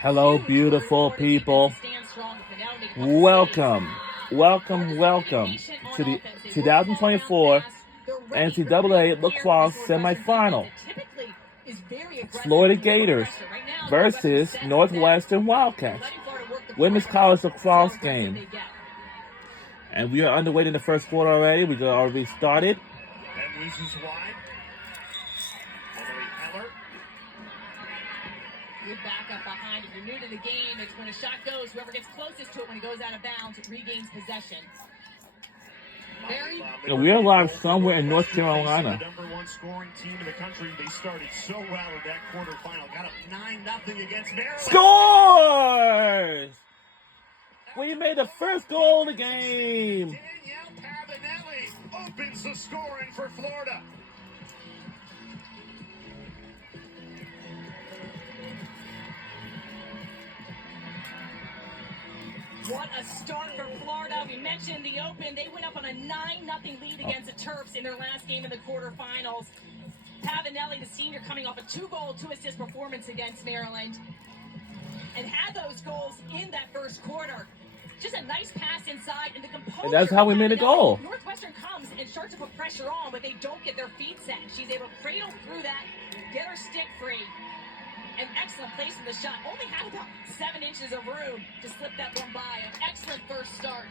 Hello, beautiful people. Welcome to the 2024 NCAA lacrosse semifinal. Florida Gators versus Northwestern Wildcats. Women's college lacrosse game. And we are underway in the first quarter already. We already started. That loses wide. Heller. Good backup behind. If you're new to the game, it's when a shot goes, whoever gets closest to it when it goes out of bounds regains possession. We are live somewhere in North Carolina. The number one scoring team in the country. They started so well in that quarterfinal. Got up 9-0 against Maryland. Scores! We made the first goal of the game. Danielle Pavanelli opens the scoring for Florida. What a start for Florida. We mentioned the Open. They went up on a 9-0 lead against the Terps in their last game in the quarterfinals. Pavanelli, the senior, coming off a 2-goal, 2-assist performance against Maryland. And had those goals in that first quarter. Just a nice pass inside, and the composure. And that's how we made a goal. Northwestern comes and starts to put pressure on, but they don't get their feet set. She's able to cradle through that, get her stick free. An excellent place in the shot. Only had about 7 inches of room to slip that one by. An excellent first start.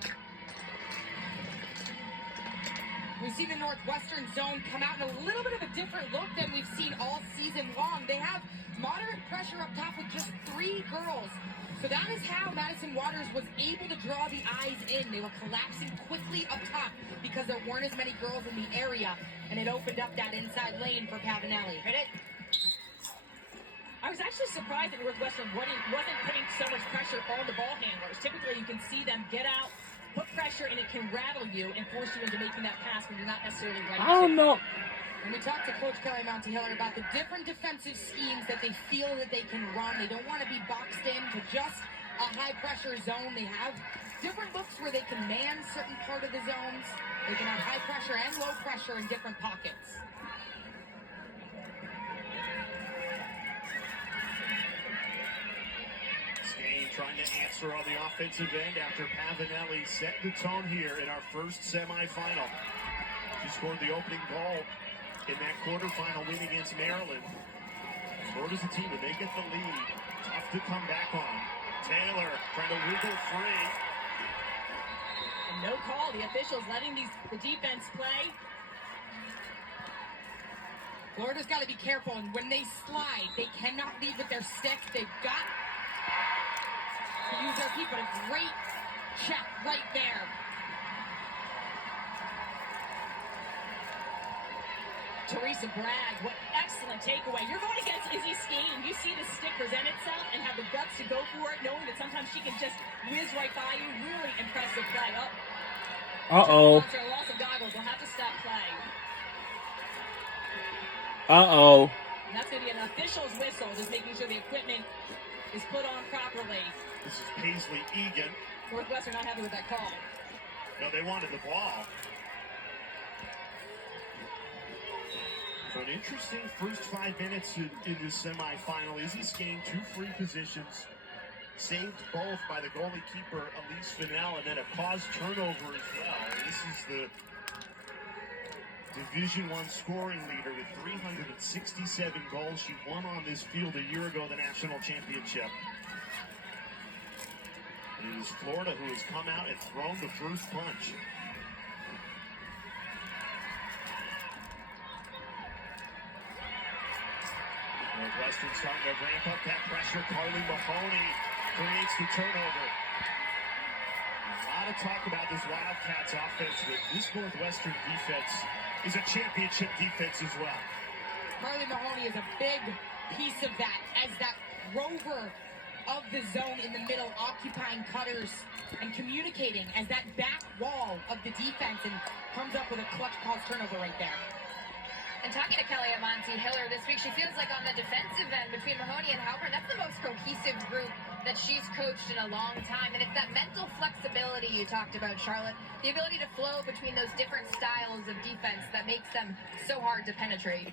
We've seen the Northwestern zone come out in a little bit of a different look than we've seen all season long. They have moderate pressure up top with just 3 girls. So that is how Madison Waters was able to draw the eyes in. They were collapsing quickly up top because there weren't as many girls in the area, and it opened up that inside lane for Pavanelli. Hit it. I was actually surprised that Northwestern wasn't putting so much pressure on the ball handlers. Typically, you can see them get out, put pressure, and it can rattle you and force you into making that pass when you're not necessarily ready to. I don't know. When we talked to Coach Kelly Montehiller about the different defensive schemes that they feel that they can run, they don't want to be boxed into just a high-pressure zone. They have different looks where they can man certain part of the zones. They can have high pressure and low pressure in different pockets. Skane trying to answer on the offensive end after Pavanelli set the tone here in our first semifinal. She scored the opening goal in that quarterfinal win against Maryland. Florida's a team, when they get the lead, tough to come back on. Taylor trying to wiggle free. And no call. The officials letting the defense play. Florida's got to be careful, and when they slide, they cannot lead with their stick. They've got to use their feet, but a great check right there. Teresa Bragg, what excellent takeaway. You're going against Izzy Skane. You see the stick present itself and have the guts to go for it, knowing that sometimes she can just whiz right by you. Really impressive play. Uh-oh. After a loss of goggles, we'll have to stop play. Uh-oh. And that's going to be an official's whistle, just making sure the equipment is put on properly. This is Paisley Egan. Northwestern not happy with that call. No, they wanted the ball. So an interesting first 5 minutes in this semifinal. Izzy Skane, 2 free positions, saved both by the goalie keeper Elise Fennell, and then a caused turnover as well. This is the Division I scoring leader with 367 goals. She won on this field a year ago, the national championship. It is Florida who has come out and thrown the first punch. Northwestern starting to ramp up that pressure. Carly Mahoney creates the turnover. A lot of talk about this Wildcats offense, but this Northwestern defense is a championship defense as well. Carly Mahoney is a big piece of that, as that rover of the zone in the middle, occupying cutters and communicating as that back wall of the defense, and comes up with a clutch cause turnover right there. And talking to Kelly Montehiller this week, she feels like on the defensive end between Mahoney and Halpern, that's the most cohesive group that she's coached in a long time. And it's that mental flexibility you talked about, Charlotte. The ability to flow between those different styles of defense that makes them so hard to penetrate.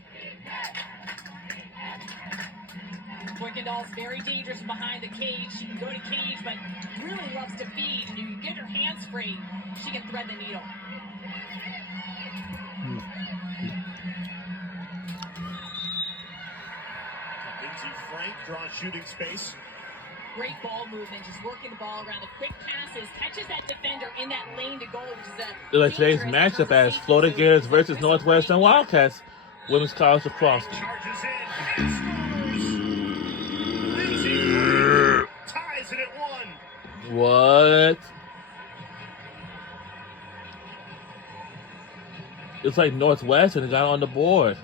Kuykendall's very dangerous from behind the cage. She can go to cage, but really loves to feed. And you get her hands free, she can thread the needle. Lindsay Frank draws shooting space. Great ball movement, just working the ball around. The quick passes, catches that defender in that lane to goal, which is a Like today's matchup as Florida Gators versus Northwestern Wildcats, women's college lacrosse game. Charges in and scores. Lindsay Frank ties it at 1. What? It's like Northwestern got on the board.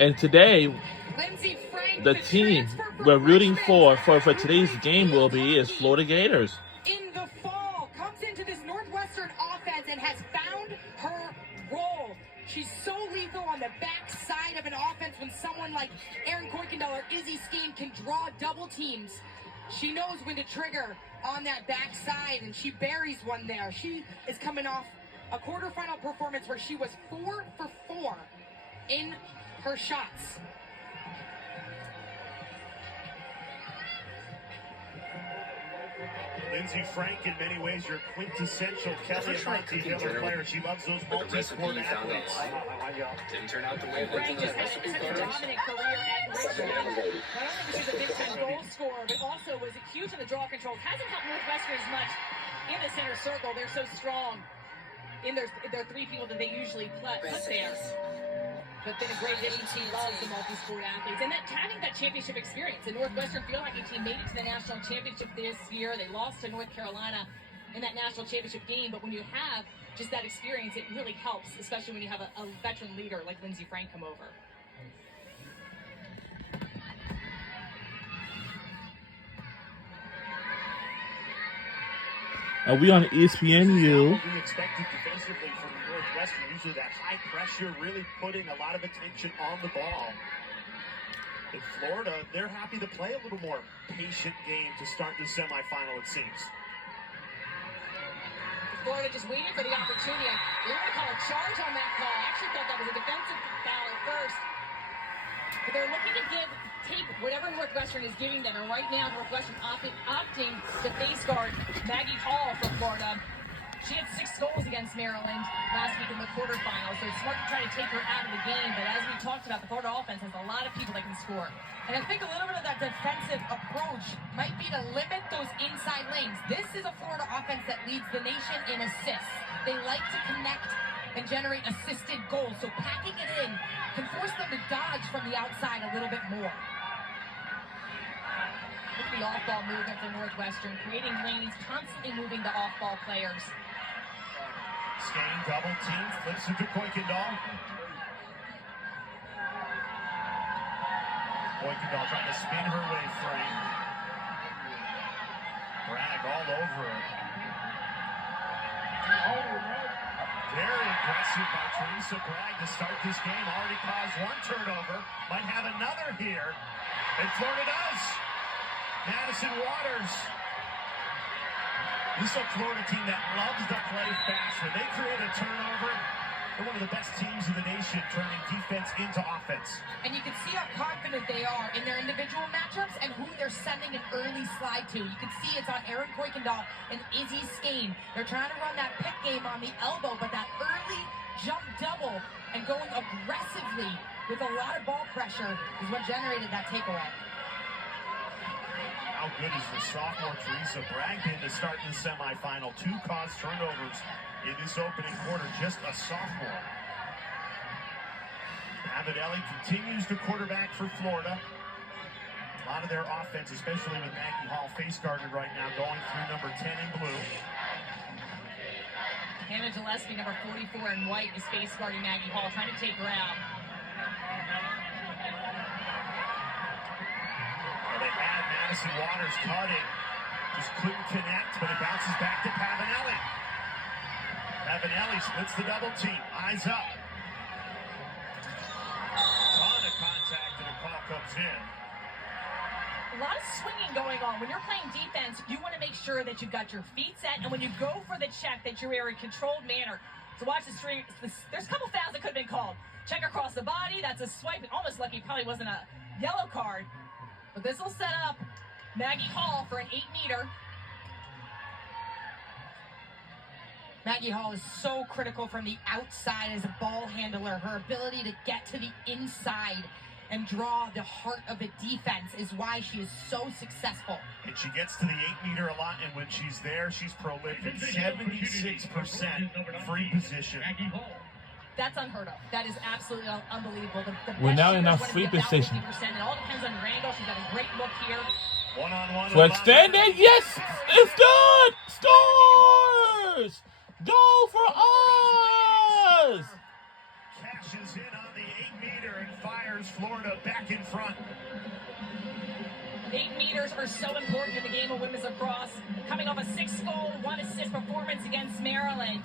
And today, Lindsay Frank, the team we're rooting for today's game will be is Florida Gators. in the fall, comes into this Northwestern offense and has found her role. She's so lethal on the back side of an offense when someone like Erin Kuykendall or Izzy Skene can draw double teams. She knows when to trigger on that back side, and she buries one there. She is coming off a quarterfinal performance where she was 4 for 4 in her shots. Lindsay Frank, in many ways, your quintessential Kelly and Monty Hiller player. She loves those multi-sport athletes. Didn't turn out the way Frank just had such a dominant career at Richmond. Not only was she a big-time goal scorer, but also was huge in the draw controls. Hasn't helped Northwestern as much in the center circle. They're so strong in their three people that they usually put there. But been a great addition. She loves the multi-sport athletes. And having that championship experience. The Northwestern field hockey team made it to the national championship this year. They lost to North Carolina in that national championship game. But when you have just that experience, it really helps, especially when you have a veteran leader like Lindsay Frank come over. Are we on ESPNU? What we expected defensively from Northwestern, usually that high pressure, really putting a lot of attention on the ball. In Florida, they're happy to play a little more patient game to start the semifinal, it seems. Florida just waiting for the opportunity. They were going to call a charge on that call. I actually thought that was a defensive foul at first. But they're looking to take whatever Northwestern is giving them. And right now, Northwestern opting to face guard Maggie Hall from Florida. She had 6 goals against Maryland last week in the quarterfinals. So it's smart to try to take her out of the game. But as we talked about, the Florida offense has a lot of people that can score. And I think a little bit of that defensive approach might be to limit those inside lanes. This is a Florida offense that leads the nation in assists. They like to connect and generate assisted goals. So packing it in can force them to dodge from the outside a little bit more. Look at the off-ball movement for Northwestern, creating lanes, constantly moving the off-ball players. Skane double team, flips it to Kuykendall. Kuykendall trying to spin her way free. Bragg all over her. Very aggressive by Teresa Bragg to start this game. Already caused 1 turnover. Might have another here. And Florida does. Madison Waters. This is a Florida team that loves to play fast. When they create a turnover, they're one of the best teams in the nation, turning defense into offense. And you can see how confident they are in their individual matchups and who they're sending an early slide to. You can see it's on Erin Kuykendall and Izzy Skane. They're trying to run that pick game on the elbow, but that early jump double and going aggressively with a lot of ball pressure is what generated that takeaway. How good is the sophomore Teresa Bragg been to start the semifinal? 2 caused turnovers in this opening quarter, just a sophomore. Pavanelli continues to quarterback for Florida. A lot of their offense, especially with Maggie Hall face guarded right now, going through number 10 in blue. Hannah Gillespie, number 44 in white, is face guarding Maggie Hall, trying to take her out. Well, they had Madison Waters cutting. Just couldn't connect, but it bounces back to Pavanelli. Pavanelli splits the double team. Eyes up. Ton of contact, and a call comes in. a lot of swinging going on. When you're playing defense, you want to make sure that you've got your feet set, and when you go for the check, that you're in a controlled manner. So watch the string. There's a couple fouls that could have been called. Check across the body. That's a swipe. Almost lucky. Probably wasn't a yellow card. But this will set up Maggie Hall for an 8-meter. Maggie Hall is so critical from the outside as a ball handler. Her ability to get to the inside and draw the heart of a defense is why she is so successful. And she gets to the 8-meter a lot, and when she's there, she's prolific. 76% free position. That's unheard of. That is absolutely unbelievable. We're now in our shooters free wanna be about position. 50%. It all depends on Randall. She's got a great look here. One-on-one. So extended. Yes, it's good. Scores. Goal for us. Cashes in on the 8-meter and fires Florida back in front. 8 meters are so important in the game of women's lacrosse. Coming off a 6-goal, 1-assist performance against Maryland.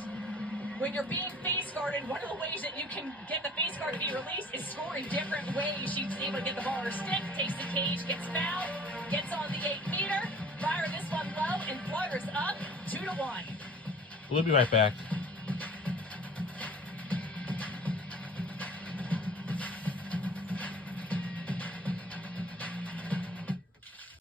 When you're being face guarded, one of the ways that you can get the face guard to be released is score in different ways. She's able to get the ball on her stick, takes the cage, gets fouled, gets on the 8-meter, fire this one low, and flutters up 2-1. We'll be right back.